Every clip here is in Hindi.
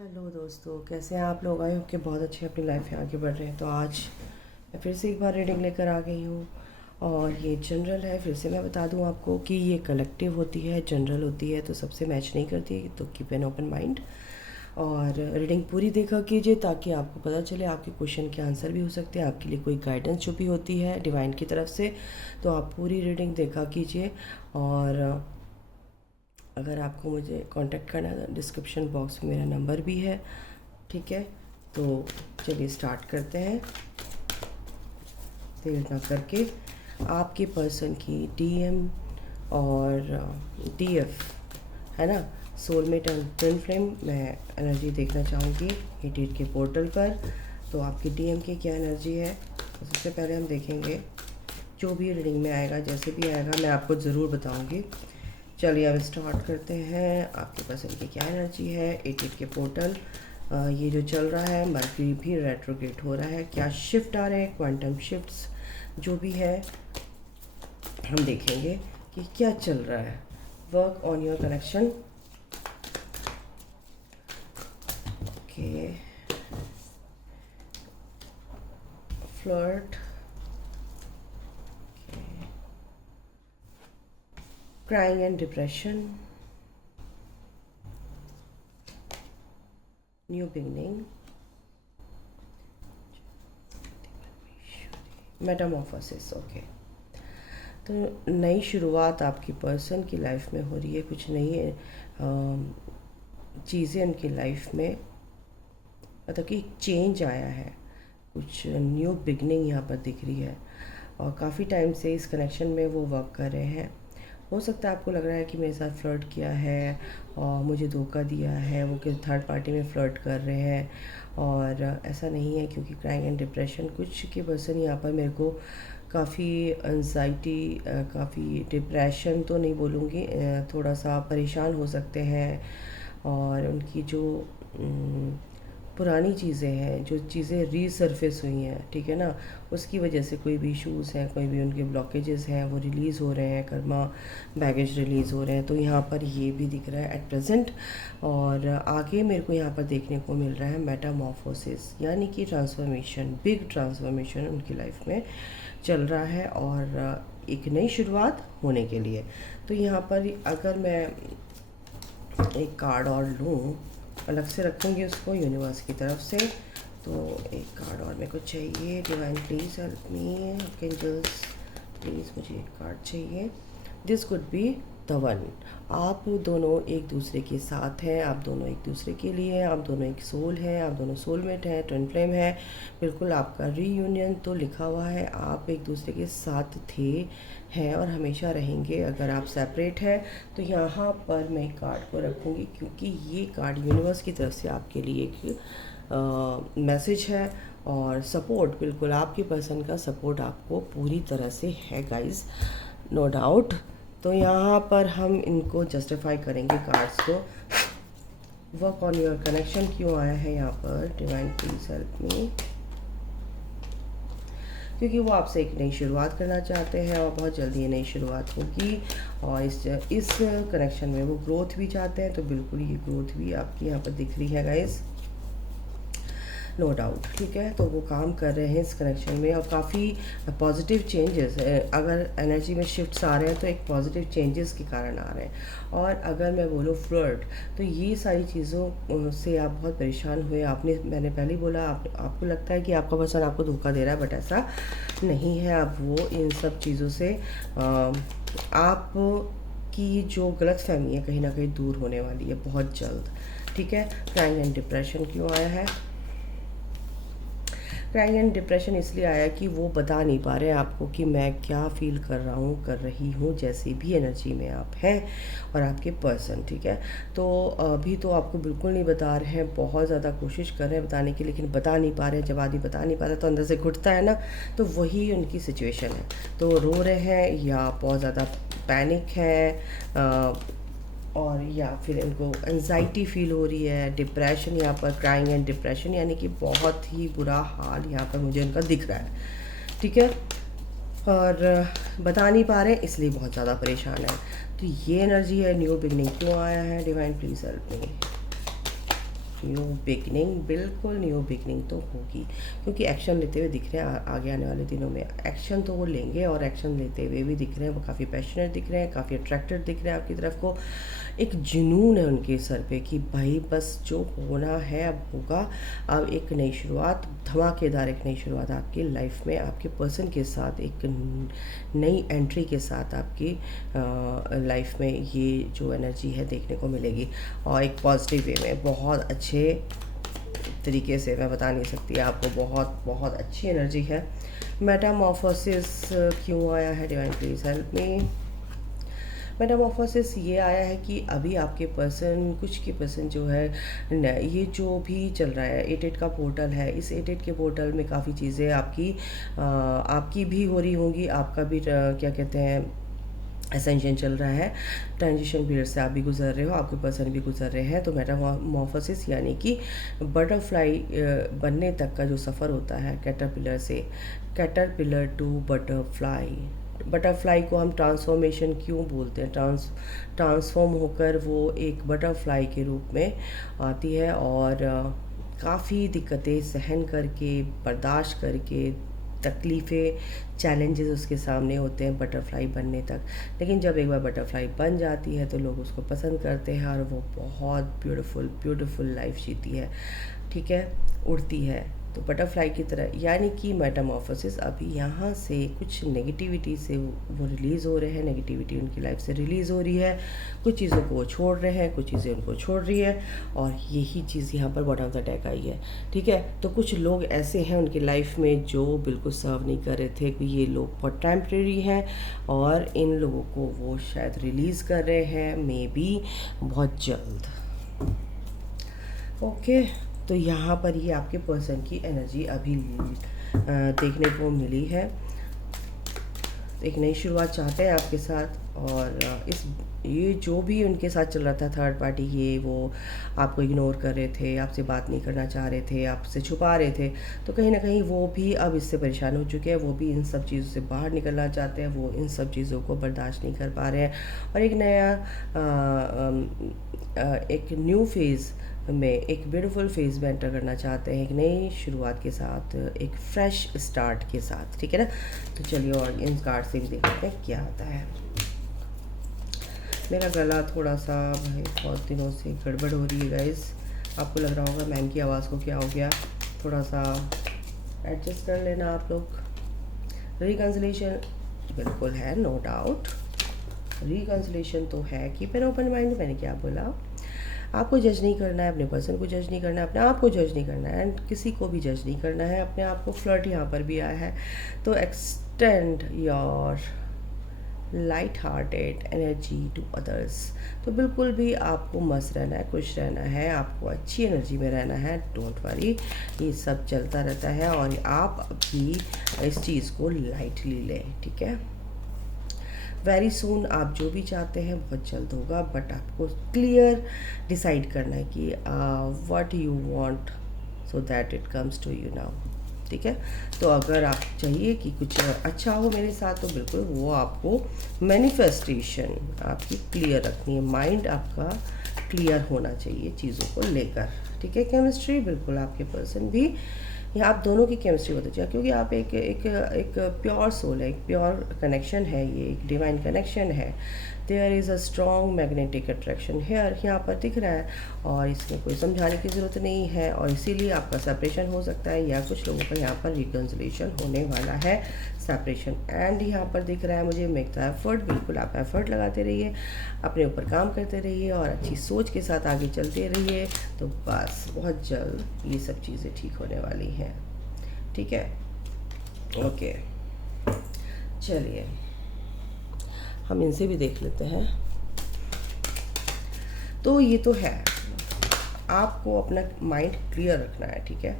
हेलो दोस्तों, कैसे हैं आप लोग। आई होप कि बहुत अच्छे अपनी लाइफ में आगे बढ़ रहे हैं। तो आज मैं फिर से एक बार रीडिंग लेकर आ गई हूँ और ये जनरल है। फिर से मैं बता दूँ आपको कि ये कलेक्टिव होती है, जनरल होती है, तो सबसे मैच नहीं करती है। तो कीप एन ओपन माइंड और रीडिंग पूरी देखा कीजिए ताकि आपको पता चले आपके क्वेश्चन के आंसर भी हो सकते हैं, आपके लिए कोई गाइडेंस जो भी होती है डिवाइन की तरफ से। तो आप पूरी रीडिंग देखा कीजिए। और अगर आपको मुझे कांटेक्ट करना है तो डिस्क्रिप्शन बॉक्स में मेरा नंबर भी है, ठीक है। तो चलिए स्टार्ट करते हैं देर ना करके। आपके पर्सन की डीएम और डीएफ है ना, सोलमेट एंड ट्विन फ्लेम, मैं एनर्जी देखना चाहूँगी 88 के पोर्टल पर। तो आपकी डीएम की क्या एनर्जी है, तो सबसे पहले हम देखेंगे। जो भी रीडिंग में आएगा, जैसे भी आएगा, मैं आपको ज़रूर बताऊंगी। चलिए अब स्टार्ट करते हैं। आपके पर्सन की क्या एनर्जी है 88 के पोर्टल। ये जो चल रहा है, मर्क्यूरी भी रेट्रोग्रेड हो रहा है, क्या शिफ्ट आ रहे हैं, क्वांटम शिफ्ट्स जो भी है हम देखेंगे कि क्या चल रहा है। Work on your connection, okay. Flirt, crying and depression, new beginning, metamorphosis, okay. तो नई शुरुआत आपकी पर्सन की लाइफ में हो रही है। कुछ नई चीज़ें उनकी लाइफ में, मतलब कि चेंज आया है, कुछ न्यू बिगनिंग यहाँ पर दिख रही है। और काफ़ी टाइम से इस कनेक्शन में वो वर्क कर रहे हैं। हो सकता है आपको लग रहा है कि मेरे साथ फ्लर्ट किया है और मुझे धोखा दिया है, वो किसी थर्ड पार्टी में फ्लर्ट कर रहे हैं। और ऐसा नहीं है, क्योंकि क्राइंग एंड डिप्रेशन कुछ के पर्सन यहाँ पर मेरे को काफ़ी एंजाइटी, काफ़ी डिप्रेशन तो नहीं बोलूँगी, थोड़ा सा परेशान हो सकते हैं। और उनकी जो पुरानी चीज़ें हैं, जो चीज़ें रीसर्फेस हुई हैं, ठीक है ना, उसकी वजह से कोई भी इश्यूज़ हैं, कोई भी उनके ब्लॉकेजेस हैं, वो रिलीज़ हो रहे हैं, कर्मा बैगेज रिलीज़ हो रहे हैं। तो यहाँ पर ये भी दिख रहा है एट प्रेजेंट। और आगे मेरे को यहाँ पर देखने को मिल रहा है मेटामॉर्फोसिस, यानी कि ट्रांसफॉर्मेशन, बिग ट्रांसफॉर्मेशन उनकी लाइफ में चल रहा है और एक नई शुरुआत होने के लिए। तो यहाँ पर अगर मैं एक कार्ड और लूँ, अलग से रखूँगी उसको यूनिवर्स की तरफ से, तो एक कार्ड और मेरे को चाहिए। Divine please help me, angels please, मुझे एक कार्ड चाहिए। This could be the one. आप दोनों एक दूसरे के साथ हैं, आप दोनों एक दूसरे के लिए हैं, आप दोनों एक सोल हैं, आप दोनों सोलमेट हैं, ट्विन फ्लेम है। बिल्कुल आपका रीयूनियन तो लिखा हुआ है, आप एक दूसरे के साथ थे, हैं और हमेशा रहेंगे। अगर आप सेपरेट हैं तो यहाँ पर मैं कार्ड को रखूँगी, क्योंकि ये कार्ड यूनिवर्स की तरफ से आपके लिए एक मैसेज है और सपोर्ट, बिल्कुल आपके पर्सन का सपोर्ट आपको पूरी तरह से है गाइस, नो डाउट। तो यहाँ पर हम इनको जस्टिफाई करेंगे कार्ड्स को। वर्क ऑन योर कनेक्शन क्यों आया है यहाँ पर, डिवाइन प्लीज हेल्प मी, क्योंकि वो आपसे एक नई शुरुआत करना चाहते हैं और बहुत जल्दी ये नई शुरुआत होगी। और इस कनेक्शन में वो ग्रोथ भी चाहते हैं, तो बिल्कुल ये ग्रोथ भी आपकी यहाँ पर दिख रही है गाइस, नो डाउट, ठीक है। तो वो काम कर रहे हैं इस कनेक्शन में और काफ़ी पॉजिटिव चेंजेस, अगर एनर्जी में शिफ्ट्स आ रहे हैं तो एक पॉजिटिव चेंजेस के कारण आ रहे हैं। और अगर मैं बोलूँ फ्लर्ट, तो ये सारी चीज़ों से आप बहुत परेशान हुए। मैंने पहले ही बोला, आपको लगता है कि आपका पर्सन आपको धोखा दे रहा है, बट ऐसा नहीं है। अब वो इन सब चीज़ों से आप की जो गलत फहमी है कहीं ना कहीं दूर होने वाली है बहुत जल्द, ठीक है। क्राइंग एंड डिप्रेशन क्यों आया है, क्राइंग एंड डिप्रेशन इसलिए आया कि वो बता नहीं पा रहे हैं आपको कि मैं क्या फील कर रहा हूँ, कर रही हूँ, जैसी भी एनर्जी में आप हैं और आपके पर्सन, ठीक है। तो अभी तो आपको बिल्कुल नहीं बता रहे हैं, बहुत ज़्यादा कोशिश कर रहे हैं बताने की, लेकिन बता नहीं पा रहे हैं। जब आदमी बता नहीं पाता तो अंदर से घुटता है ना, तो वही उनकी सिचुएशन है। तो रो रहे हैं या बहुत ज़्यादा पैनिक है, और या फिर इनको एंजाइटी फील हो रही है, डिप्रेशन, यहाँ पर क्राइंग एंड डिप्रेशन, यानी कि बहुत ही बुरा हाल यहाँ पर मुझे उनका दिख रहा है, ठीक है। और बता नहीं पा रहे इसलिए बहुत ज़्यादा परेशान है। तो ये एनर्जी है, न्यू बिगनिंग क्यों आया है, divine please help me. New beginning, बिल्कुल न्यू बिगनिंग तो होगी, क्योंकि एक्शन लेते हुए दिख रहे हैं आगे आने वाले दिनों में एक्शन तो वो लेंगे, और एक्शन लेते हुए भी दिख रहे हैं, वो काफ़ी पैशनेट दिख रहे हैं, काफ़ी अट्रैक्टेड दिख रहे हैं आपकी तरफ को। एक जुनून है उनके सर पे कि भाई बस जो होना है अब होगा। अब एक नई शुरुआत, धमाकेदार एक नई शुरुआत आपकी लाइफ में, आपके पर्सन के साथ एक नई एंट्री के साथ आपकी लाइफ में ये जो एनर्जी है देखने को मिलेगी, और एक पॉजिटिव वे में, बहुत अच्छे तरीके से, मैं बता नहीं सकती आपको, बहुत बहुत अच्छी एनर्जी है। मेटामॉर्फोसिस क्यों आया है, divine please help me. Metamorphosis ये आया है कि अभी आपके पर्सन, कुछ के पर्सन जो है ये जो भी चल रहा है, 8-8 का पोर्टल है, इस 8-8 के पोर्टल में काफ़ी चीज़ें आपकी भी हो रही होंगी, आपका भी क्या कहते हैं एसेंशन चल रहा है, ट्रांजिशन पीरियड से आप भी गुजर रहे हो, आपके पर्सन भी गुजर रहे हैं। तो मेटामॉर्फोसिस यानी कि बटरफ्लाई बनने तक का जो सफ़र होता है, कैटरपिलर से, कैटरपिलर टू बटरफ्लाई। बटरफ्लाई को हम ट्रांसफॉर्मेशन क्यों बोलते हैं, ट्रांसफॉर्म होकर वो एक बटरफ्लाई के रूप में आती है, और काफ़ी दिक्कतें सहन करके, बर्दाश्त करके, तकलीफ़ें, चैलेंजेस उसके सामने होते हैं बटरफ्लाई बनने तक। लेकिन जब एक बार बटरफ्लाई बन जाती है तो लोग उसको पसंद करते हैं, और वो बहुत ब्यूटीफुल लाइफ जीती है, ठीक है, उड़ती है तो बटरफ्लाई की तरह। यानी कि मेटामॉर्फोसिस अभी यहाँ से कुछ नेगेटिविटी से वो रिलीज़ हो रहे हैं, नेगेटिविटी उनकी लाइफ से रिलीज़ हो रही है, कुछ चीज़ों को वो छोड़ रहे हैं, कुछ चीज़ें उनको छोड़ रही है, और यही चीज़ यहाँ पर बॉटम ऑफ द डेक आई है, ठीक है। तो कुछ लोग ऐसे हैं उनकी लाइफ में जो बिल्कुल सर्व नहीं कर रहे थे, कि ये लोग बहुत टेम्प्रेरी हैं, और इन लोगों को वो शायद रिलीज़ कर रहे हैं, मे बी बहुत जल्द। ओके, तो यहाँ पर ये आपके पर्सन की एनर्जी अभी देखने को मिली है। एक नई शुरुआत चाहते हैं आपके साथ, और ये जो भी उनके साथ चल रहा था, थर्ड पार्टी, ये वो आपको इग्नोर कर रहे थे, आपसे बात नहीं करना चाह रहे थे, आपसे छुपा रहे थे, तो कहीं ना कहीं वो भी अब इससे परेशान हो चुके हैं, वो भी इन सब चीज़ों से बाहर निकलना चाहते हैं, वो इन सब चीज़ों को बर्दाश्त नहीं कर पा रहे हैं, और एक नया एक न्यू फेज़ में, एक ब्यूटीफुल फेज़ में एंटर करना चाहते हैं, एक नई शुरुआत के साथ, एक फ्रेश स्टार्ट के साथ, ठीक है ना। तो चलिए और इन कार्ड से भी देखते हैं क्या आता है। मेरा गला थोड़ा सा भाई बहुत दिनों से गड़बड़ हो रही है गाइस, आपको लग रहा होगा मैम की आवाज़ को क्या हो गया, थोड़ा सा एडजस्ट कर लेना आप लोग। रिकन्सिलेशन बिल्कुल है, नो डाउट, रिकन्सिलेशन तो है। कीप एन ओपन माइंड, मैंने क्या बोला, आपको जज नहीं करना है, अपने पर्सन को जज नहीं करना है, अपने आप को जज नहीं करना है, एंड किसी को भी जज नहीं करना है अपने आप को। फ्लर्ट यहाँ पर भी आया है, तो extend your light hearted energy to others. तो बिल्कुल भी आपको मस्त रहना है, खुश रहना है, आपको अच्छी एनर्जी में रहना है, डोंट वरी, ये सब चलता रहता है, और आप भी इस चीज़ को लाइटली लें, ठीक है। वेरी सून आप जो भी चाहते हैं बहुत जल्द होगा, बट आपको क्लियर डिसाइड करना है कि what you want, so that it comes to you now, ठीक है। तो अगर आप चाहिए कि कुछ अच्छा हो मेरे साथ, तो बिल्कुल वो आपको मैनिफेस्टेशन आपकी क्लियर रखनी है, माइंड आपका क्लियर होना चाहिए चीज़ों को लेकर, ठीक है। केमिस्ट्री बिल्कुल आपके पर्सन भी, यहाँ आप दोनों की केमिस्ट्री होती चाहिए, क्योंकि आप एक प्योर सोल है, एक प्योर कनेक्शन है, ये एक डिवाइन कनेक्शन है। There is a strong magnetic attraction here, यहाँ पर दिख रहा है, और इसमें कोई समझाने की ज़रूरत नहीं है, और इसीलिए आपका सेपरेशन हो सकता है, या कुछ लोगों का यहाँ पर रिकन्सिलेशन होने वाला है, सेपरेशन। एंड यहाँ पर दिख रहा है मुझे मेक द एफर्ट, बिल्कुल आप एफर्ट लगाते रहिए, अपने ऊपर काम करते रहिए, और अच्छी सोच के साथ आगे चलते रहिए, तो बस बहुत जल्द ये सब चीज़ें ठीक होने वाली हैं, ठीक है। ओके, चलिए हम इनसे भी देख लेते हैं। तो ये तो है, आपको अपना माइंड क्लियर रखना है, ठीक है।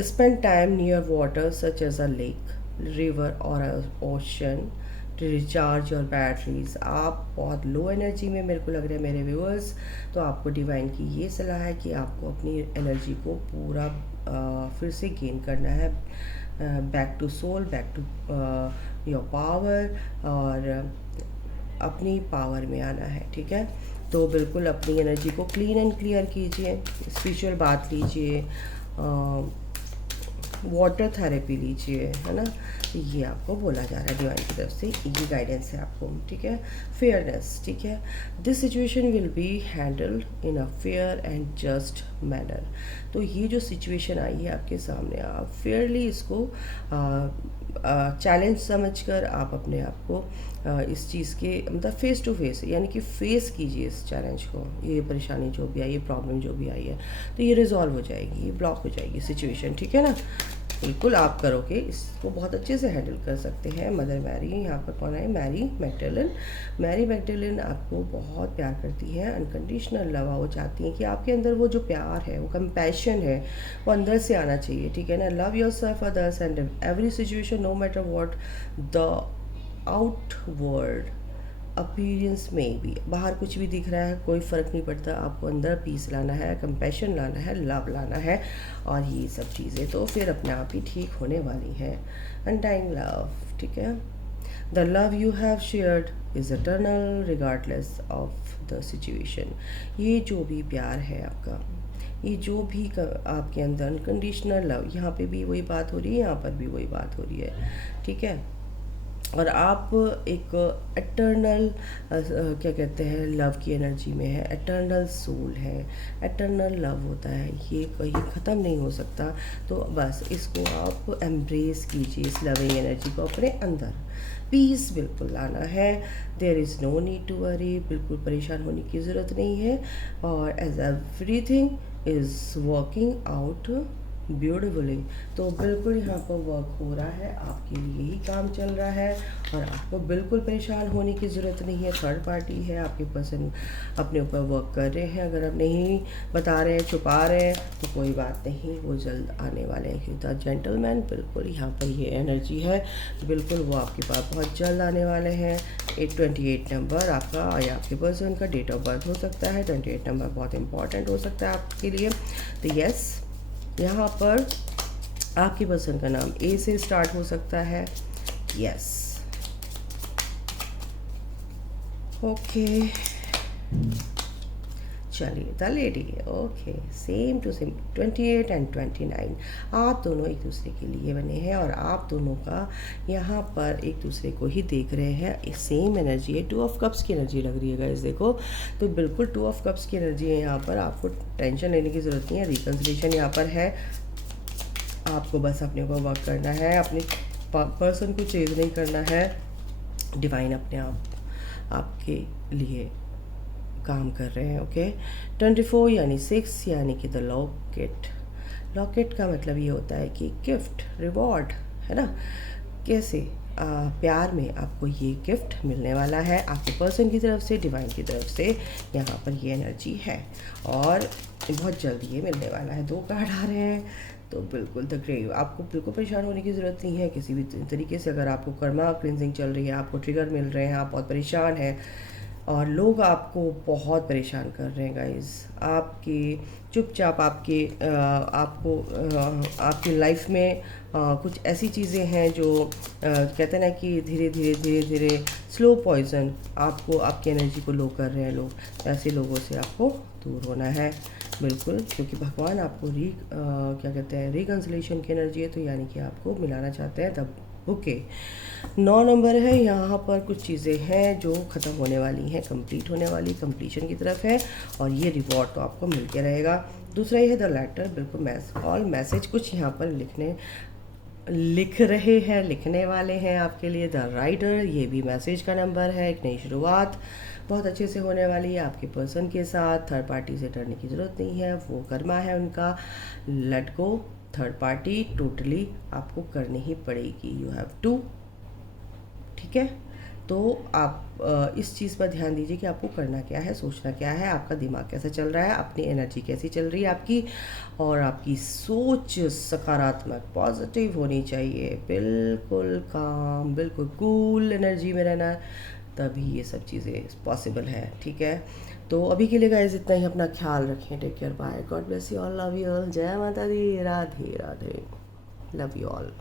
Spend time near water such as a lake, river और ocean to recharge your batteries. आप बहुत लो एनर्जी में मेरे को लग रहा है मेरे व्यूअर्स, तो आपको डिवाइन की ये सलाह है कि आपको अपनी एनर्जी को पूरा फिर से गेन करना है, back to soul, back to your power, और अपनी पावर में आना है, ठीक है। तो बिल्कुल अपनी एनर्जी को क्लीन एंड क्लियर कीजिए, स्पिरिचुअल बात लीजिए, वाटर थेरेपी लीजिए, है ना। ये आपको बोला जा रहा है डिवाइन की तरफ से, ये गाइडेंस है आपको, ठीक है। फेयरनेस, ठीक है। This situation will be handled in a fair and just manner. तो ये जो सिचुएशन आई है आपके सामने, आप फेयरली इसको चैलेंज समझकर आप अपने आप को इस चीज़ के मतलब फेस टू फेस, यानी कि फेस कीजिए इस चैलेंज को। ये परेशानी जो भी आई, ये प्रॉब्लम जो भी आई है, तो ये रिजॉल्व हो जाएगी, ये ब्लॉक हो जाएगी सिचुएशन, ठीक है ना। बिल्कुल आप करोगे, इसको बहुत अच्छे से हैंडल कर सकते हैं। मदर मैरी, यहाँ पर कौन है, मैरी मैगडलेन। मैरी मैगडलेन आपको बहुत प्यार करती हैं, अनकंडीशनल लव। वो चाहती हैं कि आपके अंदर वो जो प्यार है, वो कंपैशन है, वो अंदर से आना चाहिए, ठीक है ना। Love yourself, others and every situation, no matter what the outward appearance में भी, बाहर कुछ भी दिख रहा है कोई फ़र्क नहीं पड़ता, आपको अंदर पीस लाना है, कंपैशन लाना है, लव लाना है, और ये सब चीज़ें तो फिर अपने आप ही ठीक होने वाली हैं। अनटाइंग लव, ठीक है। The love you have shared is eternal regardless of the situation. ये जो भी प्यार है आपका, ये जो भी आपके अंदर अनकंडीशनल लव, यहाँ पे भी वही बात हो रही है, यहाँ पर भी वही बात हो रही है, ठीक है। और आप एक एटर्नल क्या कहते हैं, लव की एनर्जी में है, एटर्नल सोल है, एटर्नल लव होता है, ये कहीं ख़त्म नहीं हो सकता। तो बस इसको आप एम्ब्रेस कीजिए, इस लविंग एनर्जी को अपने अंदर। पीस बिल्कुल लाना है, there is no need to worry, बिल्कुल परेशान होने की ज़रूरत नहीं है। और as everything is working out beautifully, तो बिल्कुल यहाँ पर वर्क हो रहा है, आपके लिए ही काम चल रहा है, और आपको बिल्कुल परेशान होने की ज़रूरत नहीं है। थर्ड पार्टी है, आपके पर्सन अपने ऊपर वर्क कर रहे हैं। अगर आप नहीं बता रहे हैं, छुपा रहे हैं, तो कोई बात नहीं, वो जल्द आने वाले हैं। द जेंटलमैन, बिल्कुल यहाँ पर ये एनर्जी है, बिल्कुल वो आपके पास बहुत जल्द आने वाले हैं। 828 नंबर आपका या आपके पर्सन का डेट ऑफ बर्थ हो सकता है। 28 नंबर बहुत इंपॉर्टेंट हो सकता है आपके लिए। तो यस, यहाँ पर आपकी पर्सन का नाम ए से स्टार्ट हो सकता है। यस, ओके, चलिए the lady, okay, same to same 28 and 29 आप दोनों एक दूसरे के लिए बने हैं, और आप दोनों का यहाँ पर एक दूसरे को ही देख रहे हैं। सेम एनर्जी है, 2 ऑफ कप्स की एनर्जी लग रही है गाइस, देखो, तो बिल्कुल 2 ऑफ कप्स की एनर्जी है यहाँ पर। आपको टेंशन लेने की ज़रूरत नहीं है, रिकन्सिलेशन यहाँ पर है। आपको बस अपने को वर्क करना है, अपने पर्सन को चेंज नहीं करना है। डिवाइन अपने आप आपके लिए काम कर रहे हैं, ओके। 24 यानी 6 यानी कि द लॉकेट। लॉकेट का मतलब ये होता है कि गिफ्ट, रिवॉर्ड, है ना। कैसे प्यार में आपको ये गिफ्ट मिलने वाला है आपके पर्सन की तरफ से, डिवाइन की तरफ से। यहाँ पर ये एनर्जी है और बहुत जल्दी ये मिलने वाला है। 2 कार्ड आ रहे हैं, तो बिल्कुल द ग्रेव, आपको बिल्कुल परेशान होने की ज़रूरत नहीं है किसी भी तरीके से। अगर आपको कर्मा क्लिनजिंग चल रही है, आपको ट्रिगर मिल रहे हैं, आप बहुत परेशान हैं और लोग आपको बहुत परेशान कर रहे हैं गाइस, आपके चुपचाप आपकी लाइफ में कुछ ऐसी चीज़ें हैं जो कहते हैं ना कि धीरे धीरे स्लो पॉइजन आपको, आपकी एनर्जी को लो कर रहे हैं लोग। ऐसे लोगों से आपको दूर होना है बिल्कुल, क्योंकि भगवान आपको क्या कहते हैं, रिकन्सिलेशन की एनर्जी है, तो यानी कि आपको मिलाना चाहते हैं। तब ओके, 9 नंबर है, यहाँ पर कुछ चीज़ें हैं जो ख़त्म होने वाली हैं, कंप्लीट होने वाली, कंप्लीशन की तरफ है, और ये रिवॉर्ड तो आपको मिल के रहेगा। दूसरा ये है द लेटर, बिल्कुल ऑल मैसेज कुछ यहाँ पर लिख रहे हैं, लिखने वाले हैं आपके लिए। द राइटर, ये भी मैसेज का नंबर है, एक नई शुरुआत बहुत अच्छे से होने वाली है आपके पर्सन के साथ। थर्ड पार्टी से डरने की ज़रूरत नहीं है, वो कर्मा है उनका, let go. Third party totally आपको करनी ही पड़ेगी, यू हैव टू, ठीक है। तो आप इस चीज़ पर ध्यान दीजिए कि आपको करना क्या है, सोचना क्या है, आपका दिमाग कैसा चल रहा है, अपनी एनर्जी कैसी चल रही है आपकी, और आपकी सोच सकारात्मक पॉजिटिव होनी चाहिए, बिल्कुल काम, बिल्कुल कूल एनर्जी में रहना, तभी ये सब चीज़ें पॉसिबल है, ठीक है। तो अभी के लिए गाइस इतना ही, अपना ख्याल रखें, take care, bye, God bless you all, love you all, जय माता दी, Radhe Radhe, love you all.